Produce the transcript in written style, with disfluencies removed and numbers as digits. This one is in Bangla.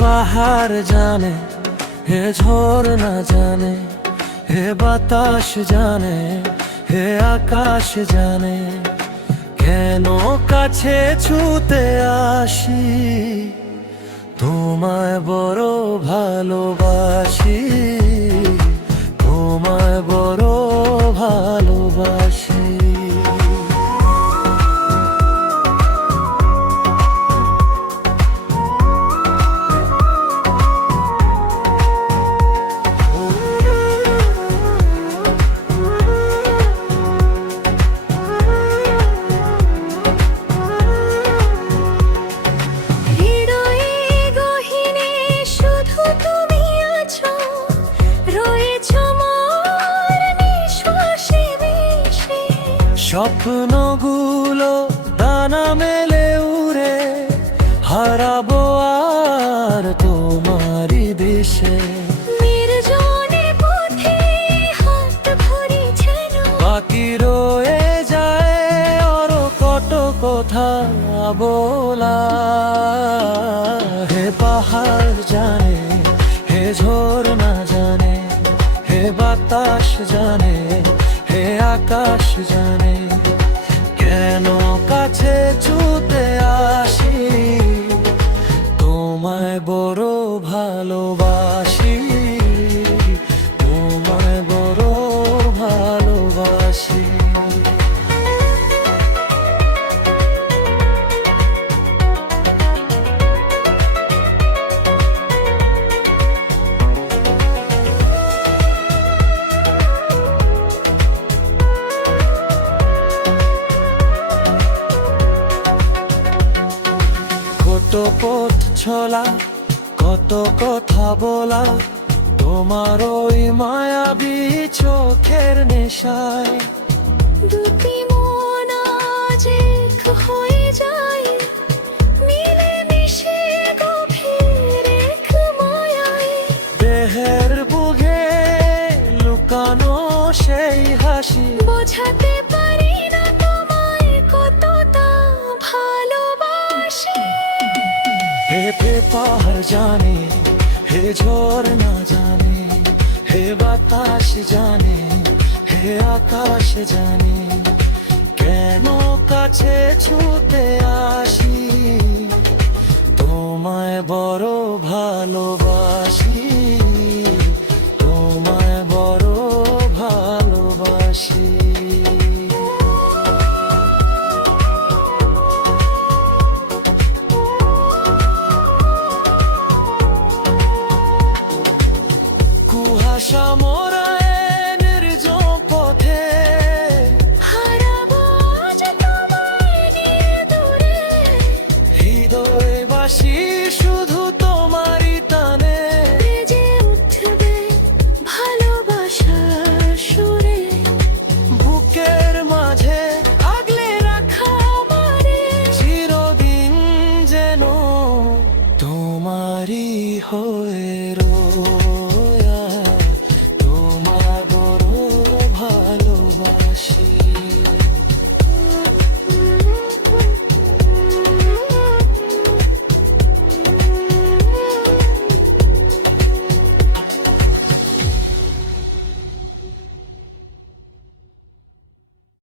পাহাড় জানে, হে ঝর্ণা জানে, হে বাতাস জানে, হে আকাশ জানে, কেন কাছে ছুতে আসি, তোমায় বড় ভালোবাসি, তোমায় বড় ভালোবাসি। স্বপ্নগুলো দানা মেলে উড়ে হারাবো আর তোমারই দেশে, বাকি রয়ে যায় আরো কত কথা বলা। হে পাহাড় জানে, হে ঝর্ণা জানে, হে বাতাস জানে, হে আকাশ জানে, কেন কাছে ছুতে আসি, তোমায় বড় ভালোবাসি, তোমায় বড় ভালোবাসি। কত পথ ছোলা, কত কথা বলা, তোমার ওই মায়াবী চোখের নেশায় দুটি মন আজ এক হয়ে যায়, মিলে মিশে গভীর এক মায়ায়। দেহের বুকে লুকানো সেই হাসি বোঝাতে পারি না তোমায় কতটা ভালোবাসি। হে পাহাড় জানে, হে ঝর্ণা জানে, হে বাতাস জানে, হে আকাশ জানে, কেন কাছে ছুতে আসি, তোমায় বড় ভালোবাসি, তোমায় বড় ভালোবাসি। কুয়াশা মোরা